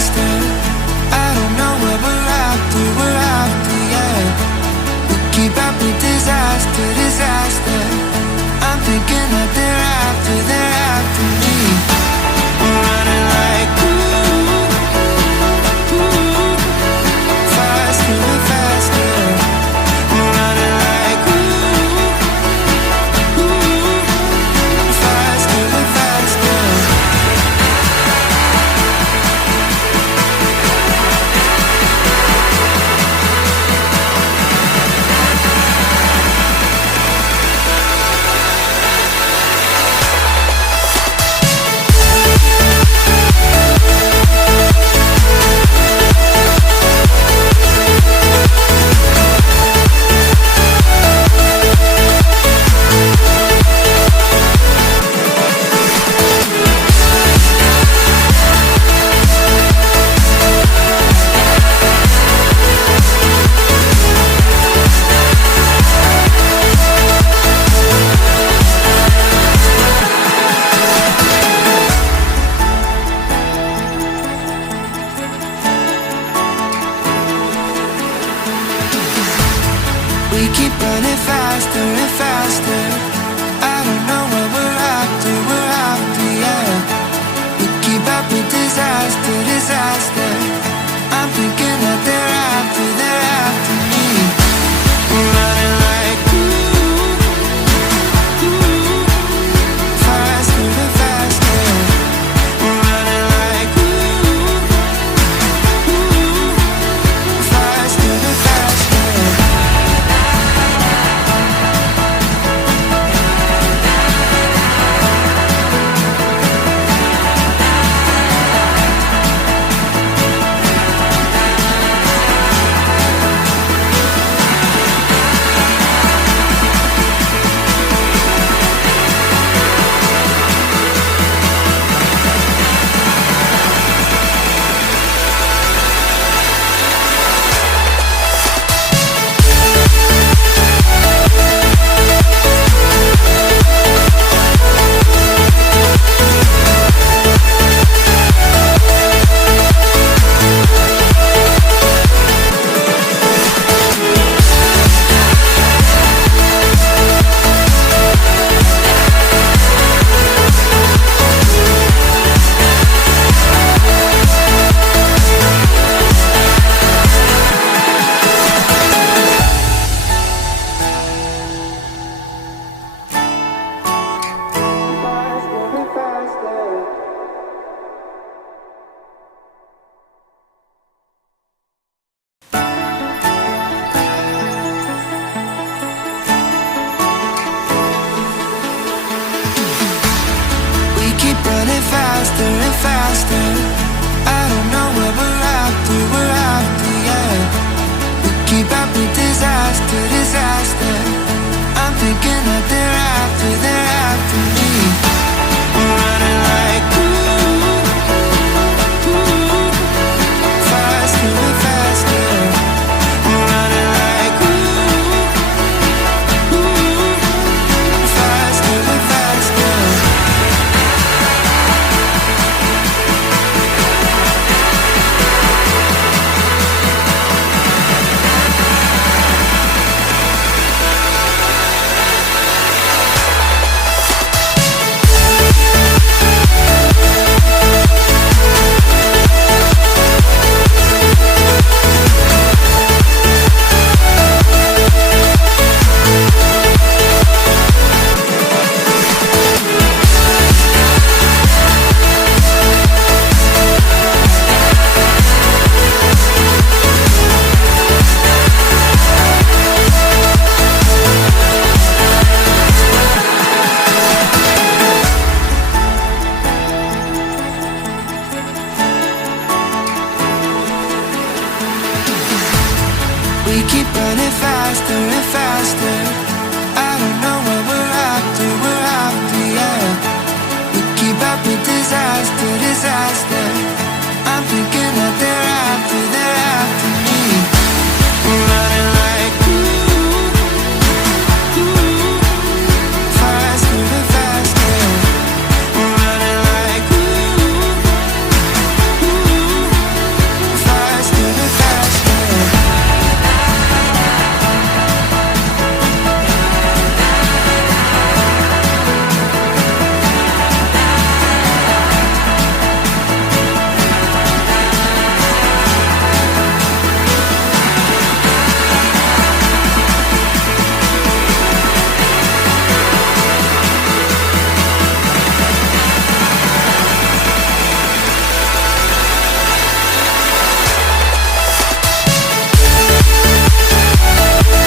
faster. I don't know where we're after, yeah. We keep up with disaster, disaster. I'm thinking that they're after me. We're running like faster and faster. We're running like faster and faster. We keep running faster and faster. I don't know where we're after, yeah. We keep up with disaster, disaster. I'm thinking that they're after me. We're running like faster and faster. We're running like faster and faster. Keep running faster and faster. I don't know where we're after, yeah. We keep up with disaster, disaster. I'm thinking that they're after me. We're running like faster and faster. We're running like faster and faster. We keep running faster and faster. I don't know where we're after, yeah. We keep up with disaster, disaster. I'm thinking that they're after